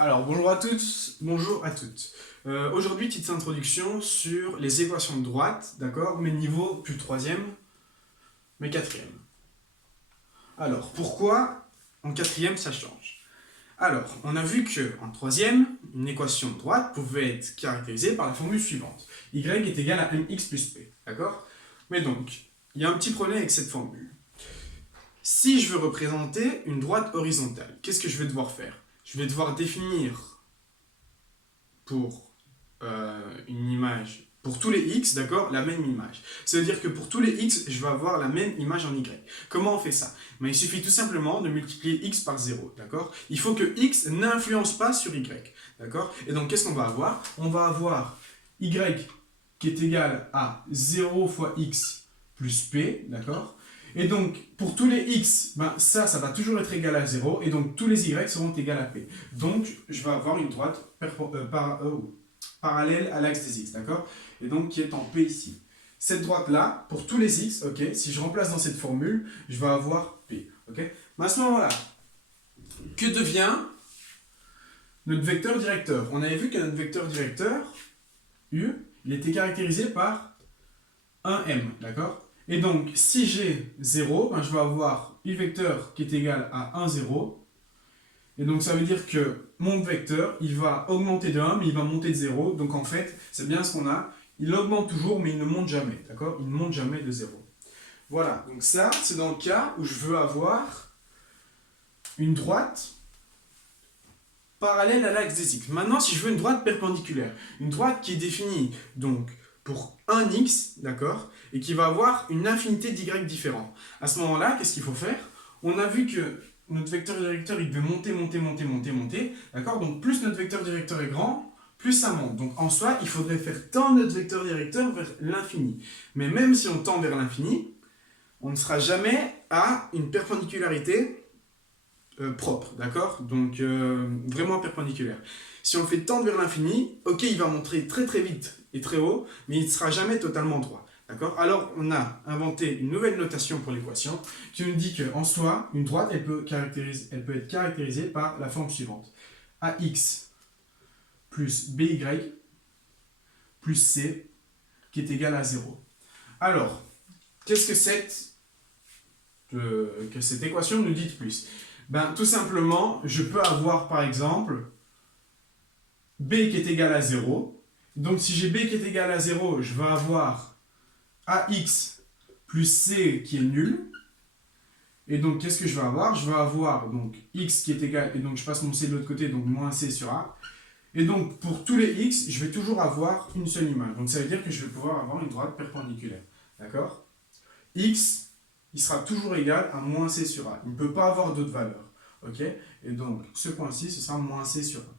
Alors, bonjour à tous, bonjour à toutes. Aujourd'hui, petite introduction sur les équations de droite, d'accord, mais niveau plus troisième, mais quatrième. Alors, pourquoi en quatrième ça change? Alors, on a vu qu'en troisième, une équation de droite pouvait être caractérisée par la formule suivante. Y est égal à mx plus p, d'accord? Mais donc, il y a un petit problème avec cette formule. Si je veux représenter une droite horizontale, qu'est-ce que je vais devoir faire? Je vais devoir définir pour une image, pour tous les x, d'accord, la même image. C'est-à-dire que pour tous les x, je vais avoir la même image en y. Comment on fait ça? Il suffit tout simplement de multiplier x par 0, d'accord? Il faut que x n'influence pas sur y, d'accord? Et donc, qu'est-ce qu'on va avoir? On va avoir y qui est égal à 0 fois x plus p, d'accord? Et donc, pour tous les x, ça va toujours être égal à 0, et donc tous les y seront égaux à p. Donc, je vais avoir une droite parallèle à l'axe des x, d'accord? Et donc, qui est en p ici. Cette droite-là, pour tous les x, ok, si je remplace dans cette formule, je vais avoir p, ok? Mais à ce moment-là, que devient notre vecteur directeur? On avait vu que notre vecteur directeur, u, il était caractérisé par un m, d'accord? Et donc, si j'ai 0, je vais avoir u vecteur qui est égal à 1, 0. Et donc, ça veut dire que mon vecteur, il va augmenter de 1, mais il va monter de 0. Donc, en fait, c'est bien ce qu'on a. Il augmente toujours, mais il ne monte jamais, d'accord? Il ne monte jamais de 0. Voilà, donc ça, c'est dans le cas où je veux avoir une droite parallèle à l'axe des x. Maintenant, si je veux une droite perpendiculaire, une droite qui est définie, donc, pour un x, d'accord, et qui va avoir une infinité d'y différents. À ce moment-là, qu'est-ce qu'il faut faire? On a vu que notre vecteur directeur, il devait monter, d'accord? Donc plus notre vecteur directeur est grand, plus ça monte. Donc en soi, il faudrait faire tendre notre vecteur directeur vers l'infini. Mais même si on tend vers l'infini, on ne sera jamais à une perpendicularité propre, d'accord? Donc vraiment perpendiculaire. Si on le fait tendre vers l'infini, ok, il va monter très très vite et très haut, mais il ne sera jamais totalement droit. D'accord? Alors, on a inventé une nouvelle notation pour l'équation qui nous dit qu'en soi, une droite, elle peut être caractérisée par la forme suivante. AX plus BY plus C qui est égal à 0. Alors, qu'est-ce que cette équation nous dit de plus? Tout simplement, je peux avoir par exemple B qui est égal à 0. Donc, si j'ai B qui est égal à 0, je vais avoir AX plus C qui est nul. Et donc, qu'est-ce que je vais avoir? Je vais avoir donc X qui est égal, et donc je passe mon C de l'autre côté, donc moins C sur A. Et donc, pour tous les X, je vais toujours avoir une seule image. Donc, ça veut dire que je vais pouvoir avoir une droite perpendiculaire. D'accord? X, il sera toujours égal à moins C sur A. Il ne peut pas avoir d'autres valeurs. Ok? Et donc, ce point-ci, ce sera moins C sur A.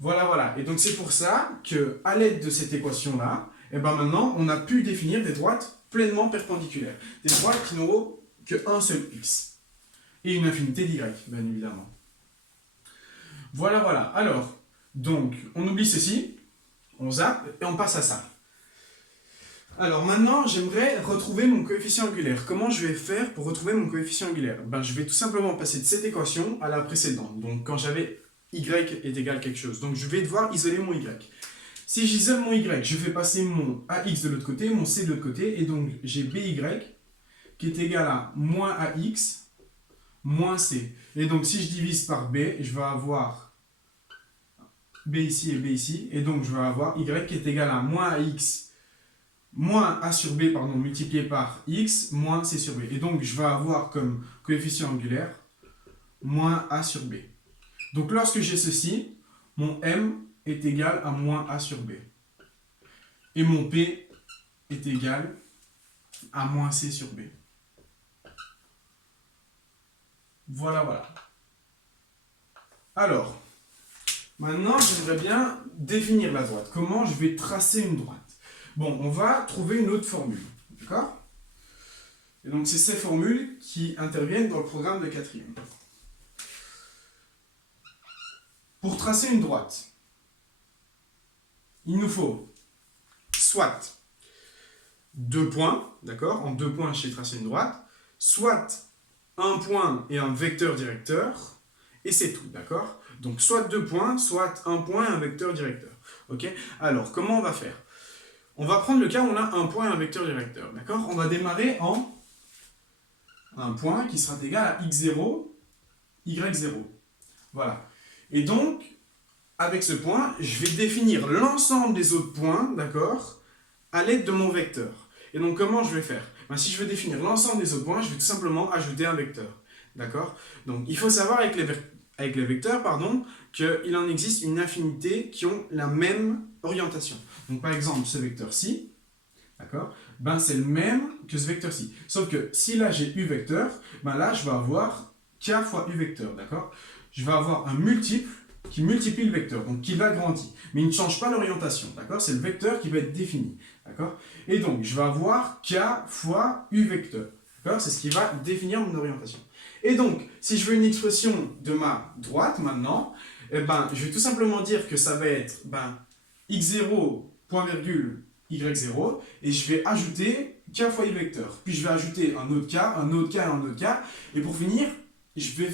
Voilà, voilà. Et donc, c'est pour ça qu'à l'aide de cette équation-là, et maintenant, on a pu définir des droites pleinement perpendiculaires. Des droites qui n'auront qu'un seul x. Et une infinité d'y, bien évidemment. Voilà, voilà. Alors, donc, on oublie ceci, on zappe, et on passe à ça. Alors maintenant, j'aimerais retrouver mon coefficient angulaire. Comment je vais faire pour retrouver mon coefficient angulaire? Je vais tout simplement passer de cette équation à la précédente. Donc, quand j'avais y est égal à quelque chose. Donc, je vais devoir isoler mon y. Si j'isole mon y, je fais passer mon ax de l'autre côté, mon c de l'autre côté, et donc j'ai by qui est égal à moins ax moins c. Et donc si je divise par b, je vais avoir b ici et b ici, et donc je vais avoir y qui est égal à moins ax moins a sur b, pardon, multiplié par x moins c sur b. Et donc je vais avoir comme coefficient angulaire moins a sur b. Donc lorsque j'ai ceci, mon m est égal à moins a sur b. Et mon p est égal à moins c sur b. Voilà, voilà. Alors, maintenant, j'aimerais bien définir la droite. Comment je vais tracer une droite? Bon, on va trouver une autre formule. D'accord? Et donc, c'est ces formules qui interviennent dans le programme de quatrième. Pour tracer une droite, il nous faut soit deux points, d'accord? En deux points, je sais tracer une droite, soit un point et un vecteur directeur, et c'est tout, d'accord? Donc soit 2 points, soit un point et un vecteur directeur. Ok? Alors, comment on va faire? On va prendre le cas où on a un point et un vecteur directeur. D'accord? On va démarrer en un point qui sera égal à x0, y0. Voilà. Et donc, avec ce point, je vais définir l'ensemble des autres points, d'accord, à l'aide de mon vecteur. Et donc, comment je vais faire? Ben, si je veux définir l'ensemble des autres points, je vais tout simplement ajouter un vecteur. D'accord? Donc, il faut savoir avec les vecteurs, pardon, qu'il en existe une infinité qui ont la même orientation. Donc, par exemple, ce vecteur-ci, d'accord, ben, c'est le même que ce vecteur-ci. Sauf que si là, j'ai u vecteur, ben là, je vais avoir k fois u vecteur, d'accord? Je vais avoir un multiple qui multiplie le vecteur, donc qui l'agrandit. Mais il ne change pas l'orientation, d'accord? C'est le vecteur qui va être défini, d'accord? Et donc, je vais avoir k fois u vecteur, d'accord? C'est ce qui va définir mon orientation. Et donc, si je veux une expression de ma droite maintenant, eh ben, je vais tout simplement dire que ça va être x0, point virgule, y0, et je vais ajouter k fois y vecteur. Puis je vais ajouter un autre k, un autre k et un autre k. Et pour finir, je vais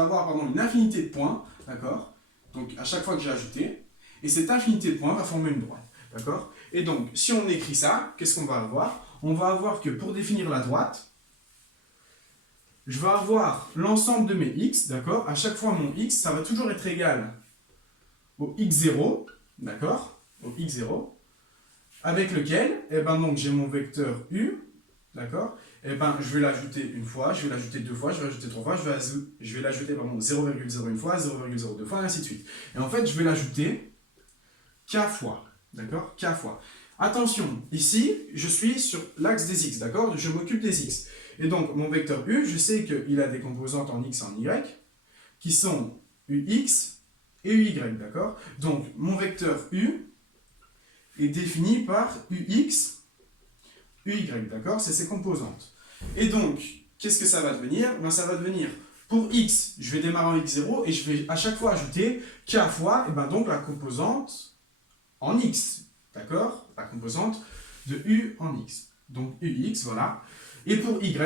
avoir une infinité de points, d'accord? Donc à chaque fois que j'ai ajouté, et cette infinité de points va former une droite, d'accord? Et donc, si on écrit ça, qu'est-ce qu'on va avoir? On va avoir que pour définir la droite, je vais avoir l'ensemble de mes x, d'accord? À chaque fois, mon x, ça va toujours être égal au x0, d'accord? Au x0, avec lequel, eh ben donc j'ai mon vecteur u, d'accord? Eh ben je vais l'ajouter une fois, je vais l'ajouter deux fois, je vais l'ajouter trois fois, je vais l'ajouter 0,01 fois, 0,02 fois, et ainsi de suite. Et en fait, je vais l'ajouter k fois, d'accord? K fois. Attention, ici, je suis sur l'axe des x, d'accord? Je m'occupe des x. Et donc, mon vecteur u, je sais qu'il a des composantes en x et en y, qui sont ux et uy, d'accord? Donc, mon vecteur u est défini par ux, uy, d'accord? C'est ses composantes. Et donc, qu'est-ce que ça va devenir? Ben, ça va devenir, pour x, je vais démarrer en x0 et je vais à chaque fois ajouter k fois, et ben donc la composante en x, d'accord? La composante de u en x. Donc ux, voilà. Et pour y,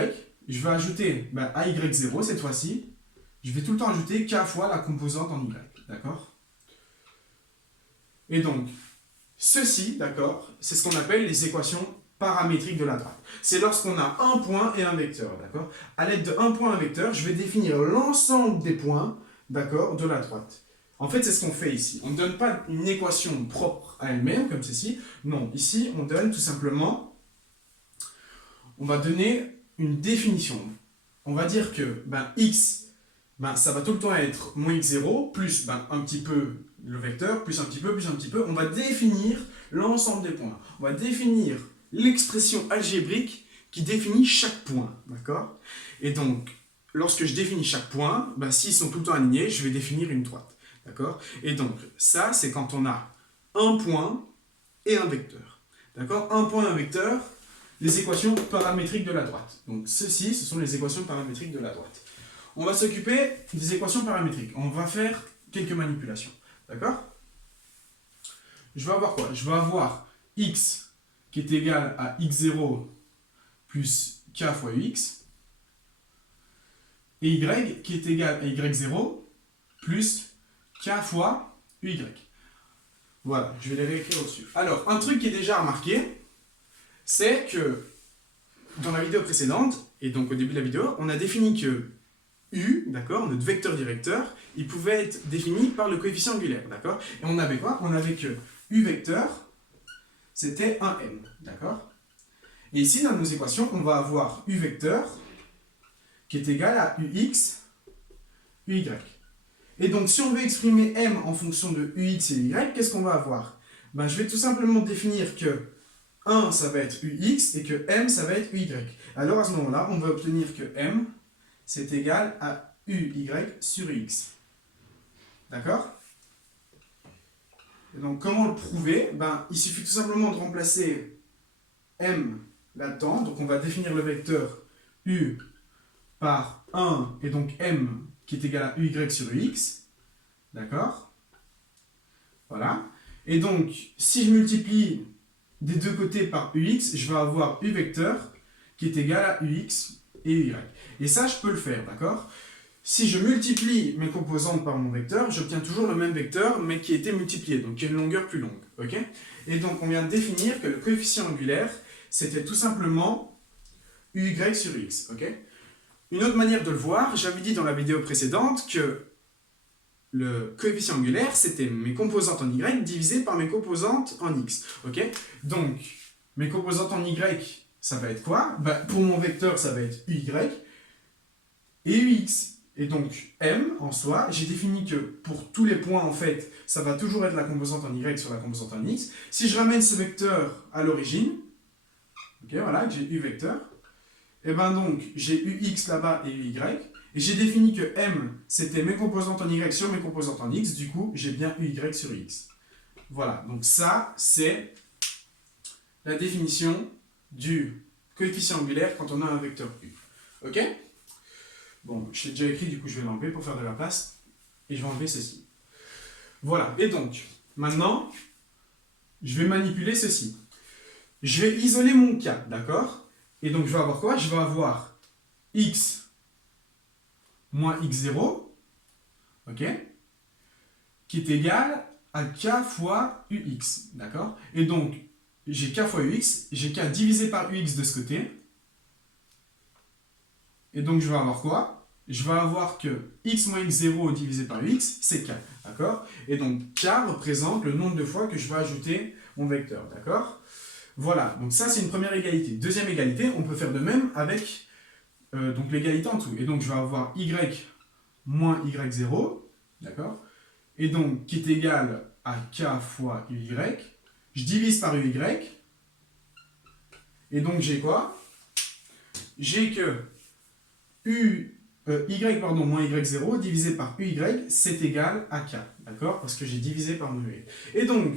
je vais ajouter à y0 cette fois-ci, je vais tout le temps ajouter k fois la composante en y, d'accord? Et donc, ceci, d'accord, c'est ce qu'on appelle les équations paramétriques de la droite. C'est lorsqu'on a un point et un vecteur, d'accord? À l'aide de un point et un vecteur, je vais définir l'ensemble des points, d'accord, de la droite. En fait, c'est ce qu'on fait ici. On ne donne pas une équation propre à elle-même, comme ceci. Non, ici, on donne tout simplement, on va donner une définition. On va dire que x, ça va tout le temps être moins x0, plus un petit peu le vecteur, plus un petit peu, plus un petit peu. On va définir l'ensemble des points. On va définir l'expression algébrique qui définit chaque point, d'accord? Et donc, lorsque je définis chaque point, s'ils sont tout le temps alignés, je vais définir une droite, d'accord? Et donc, ça, c'est quand on a un point et un vecteur, d'accord? Un point et un vecteur, les équations paramétriques de la droite. Donc, ceci, ce sont les équations paramétriques de la droite. On va s'occuper des équations paramétriques. On va faire quelques manipulations, d'accord? Je vais avoir quoi? Je vais avoir x qui est égal à x0 plus k fois ux, et y qui est égal à y0 plus k fois uy. Voilà, je vais les réécrire au-dessus. Alors, un truc qui est déjà remarqué, c'est que dans la vidéo précédente, et donc au début de la vidéo, on a défini que u, d'accord, notre vecteur directeur, il pouvait être défini par le coefficient angulaire, d'accord? Et on avait quoi? On avait que u vecteur, c'était un m, d'accord? Et ici, dans nos équations, on va avoir u vecteur qui est égal à ux, uy. Et donc, si on veut exprimer m en fonction de ux et y, qu'est-ce qu'on va avoir? Je vais tout simplement définir que 1, ça va être ux, et que m, ça va être uy. Alors, à ce moment-là, on va obtenir que m, c'est égal à uy sur ux. D'accord? Et donc, comment le prouver? Il suffit tout simplement de remplacer m là-dedans. Donc, on va définir le vecteur u par 1, et donc m qui est égal à uy sur ux. D'accord? Voilà. Et donc, si je multiplie des deux côtés par ux, je vais avoir u vecteur qui est égal à ux et uy. Et ça, je peux le faire, d'accord? si je multiplie mes composantes par mon vecteur, j'obtiens toujours le même vecteur, mais qui a été multiplié, donc qui a une longueur plus longue. Okay, et donc, on vient de définir que le coefficient angulaire, c'était tout simplement uy sur x. Okay, une autre manière de le voir, j'avais dit dans la vidéo précédente que le coefficient angulaire, c'était mes composantes en y divisées par mes composantes en x. Okay, donc, mes composantes en y, ça va être quoi? Pour mon vecteur, ça va être uy et ux. Et donc, m, en soi, j'ai défini que pour tous les points, en fait, ça va toujours être la composante en y sur la composante en x. Si je ramène ce vecteur à l'origine, okay, voilà, j'ai u vecteur, et ben donc, j'ai ux là-bas et uy, et j'ai défini que m, c'était mes composantes en y sur mes composantes en x, du coup, j'ai bien uy sur x. Voilà, donc ça, c'est la définition du coefficient angulaire quand on a un vecteur u. Ok? Bon, je l'ai déjà écrit, du coup je vais l'enlever pour faire de la place. Et je vais enlever ceci. Voilà, et donc, maintenant, je vais manipuler ceci. Je vais isoler mon cas, d'accord? Et donc je vais avoir quoi? Je vais avoir x moins x0, ok? Qui est égal à k fois ux, d'accord? Et donc, j'ai k fois ux, j'ai k divisé par ux de ce côté. Et donc je vais avoir quoi? Je vais avoir que x moins x0 divisé par ux, c'est k, d'accord? Et donc k représente le nombre de fois que je vais ajouter mon vecteur, d'accord? Voilà, donc ça c'est une première égalité. Deuxième égalité, on peut faire de même avec donc l'égalité en dessous. Et donc je vais avoir y moins y0, d'accord? Et donc qui est égal à k fois uy. Je divise par uy. Et donc j'ai quoi? J'ai que moins y0 divisé par uy, c'est égal à k, d'accord? Parce que j'ai divisé par mon uy. Et donc,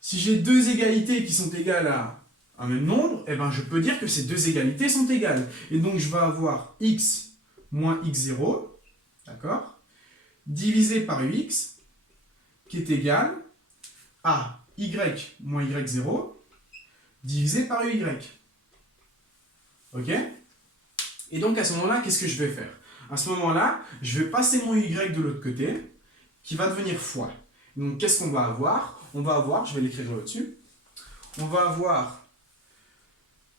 si j'ai deux égalités qui sont égales à un même nombre, eh ben je peux dire que ces deux égalités sont égales. Et donc, je vais avoir x moins x0, d'accord? Divisé par ux, qui est égal à y moins y0, divisé par uy. Ok? Et donc à ce moment-là, qu'est-ce que je vais faire? À ce moment-là, je vais passer mon y de l'autre côté, qui va devenir fois. Donc qu'est-ce qu'on va avoir? On va avoir, je vais l'écrire là-dessus, on va avoir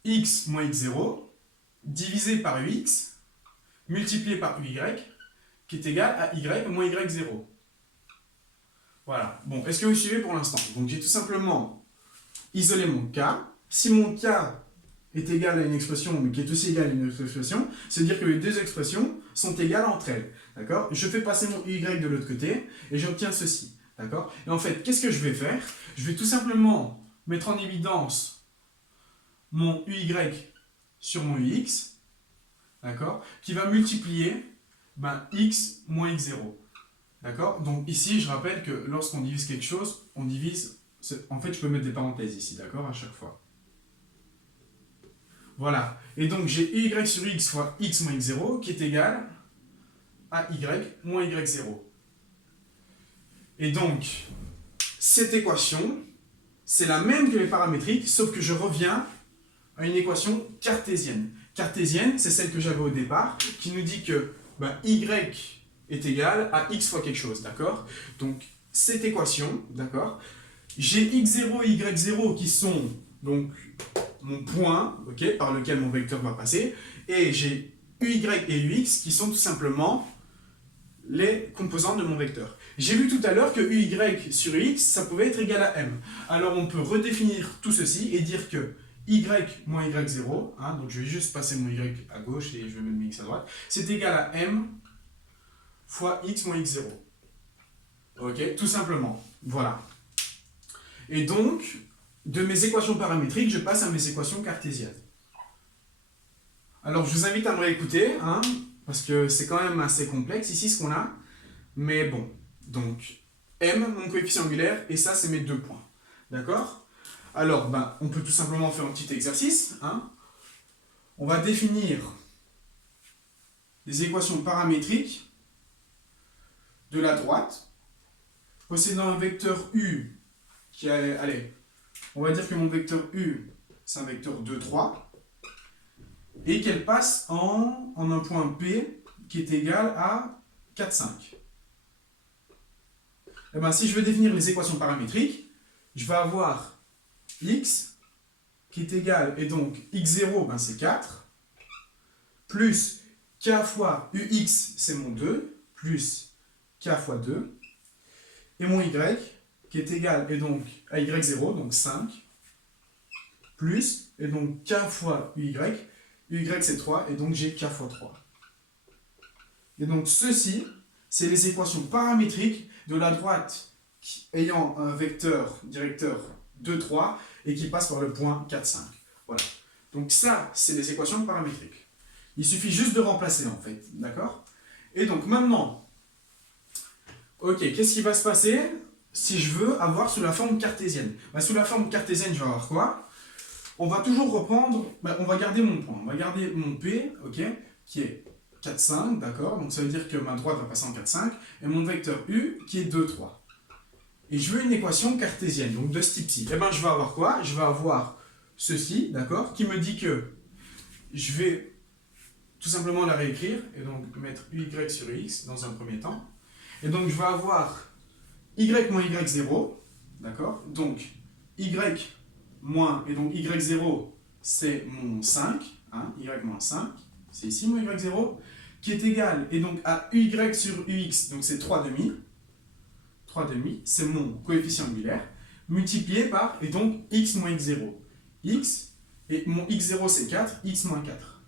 x moins x0 divisé par ux multiplié par uy, qui est égal à y moins y0. Voilà. Bon, est-ce que vous suivez pour l'instant? Donc j'ai tout simplement isolé mon cas. Si mon cas est égal à une expression, mais qui est aussi égal à une autre expression, c'est-à-dire que les deux expressions sont égales entre elles. D'accord? Je fais passer mon y de l'autre côté, et j'obtiens ceci. D'accord? Et en fait, qu'est-ce que je vais faire? Je vais tout simplement mettre en évidence mon uy sur mon ux, d'accord? Qui va multiplier x moins x0. D'accord? Donc ici, je rappelle que lorsqu'on divise quelque chose, on divise... En fait, je peux mettre des parenthèses ici, d'accord? À chaque fois. Voilà. Et donc, j'ai y sur x fois x moins x0 qui est égal à y moins y0. Et donc, cette équation, c'est la même que les paramétriques, sauf que je reviens à une équation cartésienne. Cartésienne, c'est celle que j'avais au départ, qui nous dit que y est égal à x fois quelque chose, d'accord? Donc, cette équation, d'accord? J'ai x0 et y0 qui sont donc mon point, okay, par lequel mon vecteur va passer, et j'ai uy et ux qui sont tout simplement les composantes de mon vecteur. J'ai vu tout à l'heure que uy sur ux, ça pouvait être égal à m. Alors on peut redéfinir tout ceci et dire que y moins y0, hein, donc je vais juste passer mon y à gauche et je vais mettre mon x à droite, c'est égal à m fois x moins x0. Ok, tout simplement. Voilà. Et donc, de mes équations paramétriques, je passe à mes équations cartésiennes. Alors, je vous invite à me réécouter, hein, parce que c'est quand même assez complexe ici ce qu'on a. Mais bon, donc, m, mon coefficient angulaire, et ça, c'est mes deux points. D'accord? Alors, on peut tout simplement faire un petit exercice. Hein. On va définir des équations paramétriques de la droite, possédant un vecteur u qui a... Allez, on va dire que mon vecteur u, c'est un vecteur 2, 3. et qu'elle passe en un point P qui est égal à 4, 5. Et bien, si je veux définir les équations paramétriques, je vais avoir x qui est égal, et donc x0, ben c'est 4, plus k fois ux, c'est mon 2, plus k fois 2, et mon y qui est égal, et donc à y0, donc 5, plus, et donc k fois uy c'est 3, et donc j'ai k fois 3. Et donc ceci, c'est les équations paramétriques de la droite ayant un vecteur directeur 2, 3 et qui passe par le point 4, 5. Voilà. Donc ça, c'est les équations paramétriques. Il suffit juste de remplacer en fait, d'accord? Et donc maintenant, ok, qu'est-ce qui va se passer si je veux avoir sous la forme cartésienne? Sous la forme cartésienne, je vais avoir quoi? On va toujours reprendre, on va garder mon point, on va garder mon P, ok, qui est 4, 5, d'accord? Donc ça veut dire que ma droite va passer en 4, 5, et mon vecteur U qui est 2, 3. Et je veux une équation cartésienne, donc de ce type-ci. Et bien je vais avoir quoi? Je vais avoir ceci, d'accord? Qui me dit que je vais tout simplement la réécrire, et donc mettre UY sur UX dans un premier temps. Et donc je vais avoir Y moins Y0, d'accord? Donc Y moins, et donc Y0 c'est mon 5, hein, Y moins 5, c'est ici mon Y0, qui est égal, et donc à UY sur UX, donc c'est 3 demi, c'est mon coefficient angulaire, multiplié par, et donc X moins X0. X, et mon X0 c'est 4, X moins 4.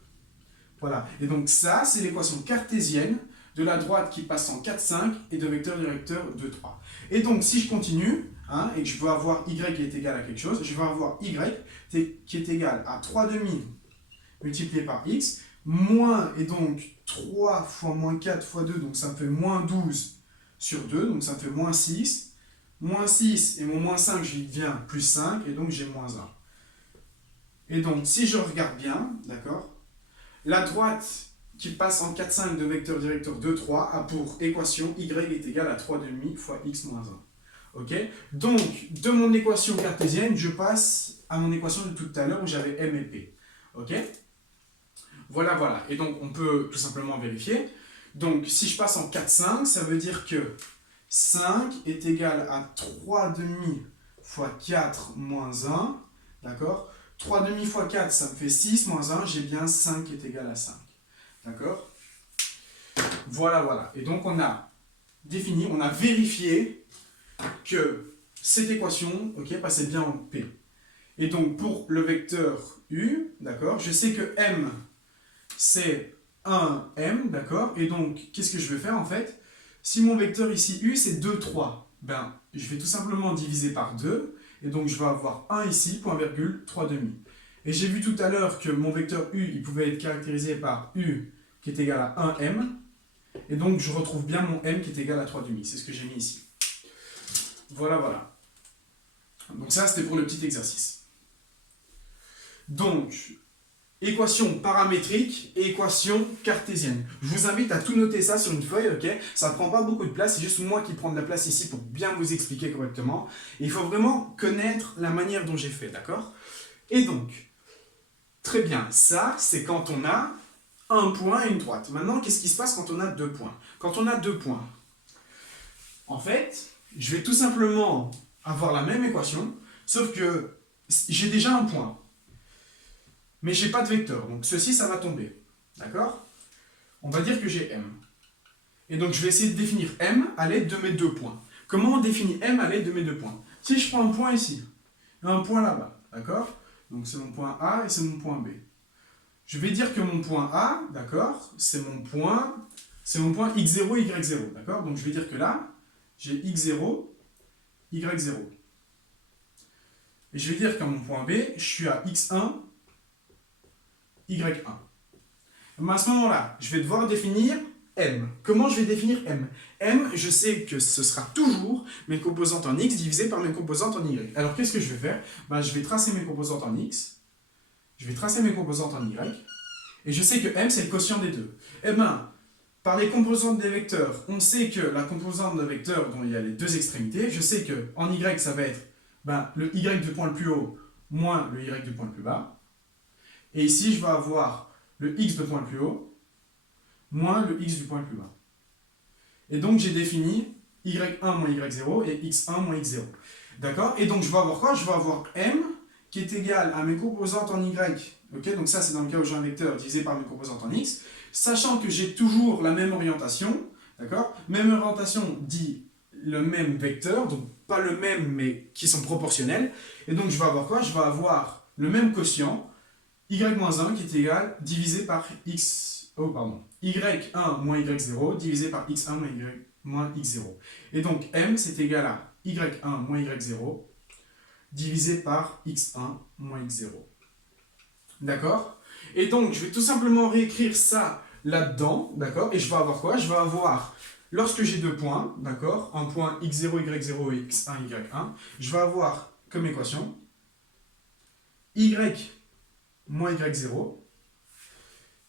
Voilà, et donc ça c'est l'équation cartésienne de la droite qui passe en 4, 5 et de vecteur directeur 2, 3. Et donc si je continue, hein, et que je veux avoir y qui est égal à quelque chose, je vais avoir y qui est égal à 3 demi multiplié par x, moins, et donc 3 fois moins 4 fois 2, donc ça me fait moins 12 sur 2, donc ça me fait moins 6. Moins 6, et mon moins 5, je deviens plus 5, et donc j'ai moins 1. Et donc, si je regarde bien, d'accord, la droite qui passe en 4, 5 de vecteur directeur 2, 3 a pour équation y est égal à 3 demi fois x moins 1. Ok? Donc, de mon équation cartésienne, je passe à mon équation de tout à l'heure où j'avais m et p. Ok? Voilà, voilà. Et donc, on peut tout simplement vérifier. Donc, si je passe en 4, 5, ça veut dire que 5 est égal à 3 demi fois 4 moins 1. D'accord? 3 demi fois 4, ça me fait 6 moins 1. J'ai bien 5 qui est égal à 5. D'accord? Voilà, voilà. Et donc, on a défini, on a vérifié que cette équation, ok, passait bien en P. Et donc, pour le vecteur U, d'accord, je sais que M, c'est 1M, d'accord? Et donc, qu'est-ce que je vais faire en fait? Si mon vecteur ici U, c'est 2, 3, ben, je vais tout simplement diviser par 2, et donc je vais avoir 1 ici, point virgule, 3 demi. Et j'ai vu tout à l'heure que mon vecteur U, il pouvait être caractérisé par U qui est égal à 1M, et donc je retrouve bien mon M qui est égal à 3 demi. C'est ce que j'ai mis ici. Voilà, voilà. Donc ça, c'était pour le petit exercice. Donc, équation paramétrique et équation cartésienne. Je vous invite à tout noter ça sur une feuille, ok? Ça ne prend pas beaucoup de place, c'est juste moi qui prends de la place ici pour bien vous expliquer correctement. Et il faut vraiment connaître la manière dont j'ai fait, d'accord? Et donc, très bien, ça, c'est quand on a un point et une droite. Maintenant, qu'est-ce qui se passe quand on a deux points? Quand on a deux points, en fait, je vais tout simplement avoir la même équation, sauf que j'ai déjà un point. Mais je n'ai pas de vecteur, donc ceci, ça va tomber. D'accord? On va dire que j'ai M. Et donc, je vais essayer de définir M à l'aide de mes deux points. Comment on définit M à l'aide de mes deux points? Si je prends un point ici, et un point là-bas, d'accord? Donc, c'est mon point A et c'est mon point B. Je vais dire que mon point A, d'accord, c'est mon point x0, y0, d'accord? Donc, je vais dire que là, j'ai x0, y0. Et je vais dire qu'à mon point B, je suis à x1, y1. Mais à ce moment-là, je vais devoir définir M. Comment je vais définir M? M, je sais que ce sera toujours mes composantes en X divisées par mes composantes en Y. Alors, qu'est-ce que je vais faire? Je vais tracer mes composantes en X, je vais tracer mes composantes en Y, et je sais que M, c'est le quotient des deux. Eh bien, par les composantes des vecteurs, on sait que la composante d'un vecteur dont il y a les deux extrémités, je sais qu'en Y, ça va être le Y du point le plus haut moins le Y du point le plus bas. Et ici, je vais avoir le x de point le plus haut, moins le x du point le plus bas. Et donc j'ai défini y1 moins y0 et x1 moins x0. D'accord? Et donc je vais avoir quoi? Je vais avoir m qui est égal à mes composantes en y. Ok? Donc ça c'est dans le cas où j'ai un vecteur divisé par mes composantes en x. Sachant que j'ai toujours la même orientation. D'accord? Même orientation dit le même vecteur, donc pas le même mais qui sont proportionnels. Et donc je vais avoir quoi? Je vais avoir le même quotient y-1 qui est égal divisé par y1 moins y0 divisé par x1 moins x0. Et donc m c'est égal à y1 moins y0 divisé par x1 moins x0. D'accord? Et donc je vais tout simplement réécrire ça là-dedans, d'accord? Et je vais avoir quoi? Je vais avoir, lorsque j'ai deux points, d'accord? Un point x0, y0 et x1, y1, je vais avoir comme équation y moins y0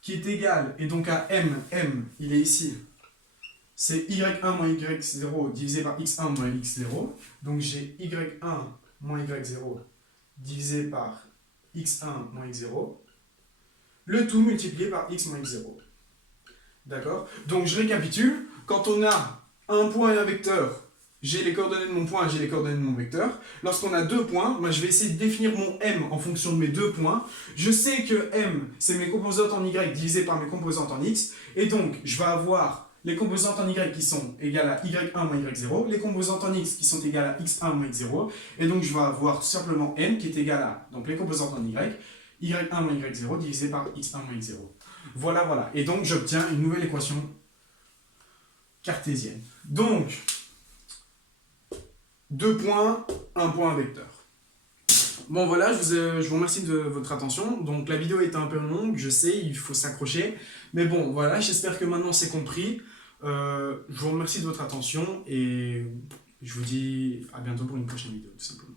qui est égal, et donc à m il est ici, c'est y1 moins y0 divisé par x1 moins x0, donc j'ai y1 moins y0 divisé par x1 moins x0, le tout multiplié par x moins x0. D'accord? Donc je récapitule, quand on a un point et un vecteur, j'ai les coordonnées de mon point, j'ai les coordonnées de mon vecteur. Lorsqu'on a deux points, moi je vais essayer de définir mon m en fonction de mes deux points. Je sais que m, c'est mes composantes en y divisées par mes composantes en x. Et donc, je vais avoir les composantes en y qui sont égales à y1 moins y0, les composantes en x qui sont égales à x1 moins x0. Et donc, je vais avoir tout simplement m qui est égal à, donc les composantes en y1 moins y0 divisé par x1 moins x0. Voilà, voilà. Et donc, j'obtiens une nouvelle équation cartésienne. Donc, deux points, un point, un vecteur. Bon voilà, je vous remercie de votre attention. Donc la vidéo était un peu longue, je sais, il faut s'accrocher. Mais bon, voilà, j'espère que maintenant c'est compris. Je vous remercie de votre attention et je vous dis à bientôt pour une prochaine vidéo, tout simplement.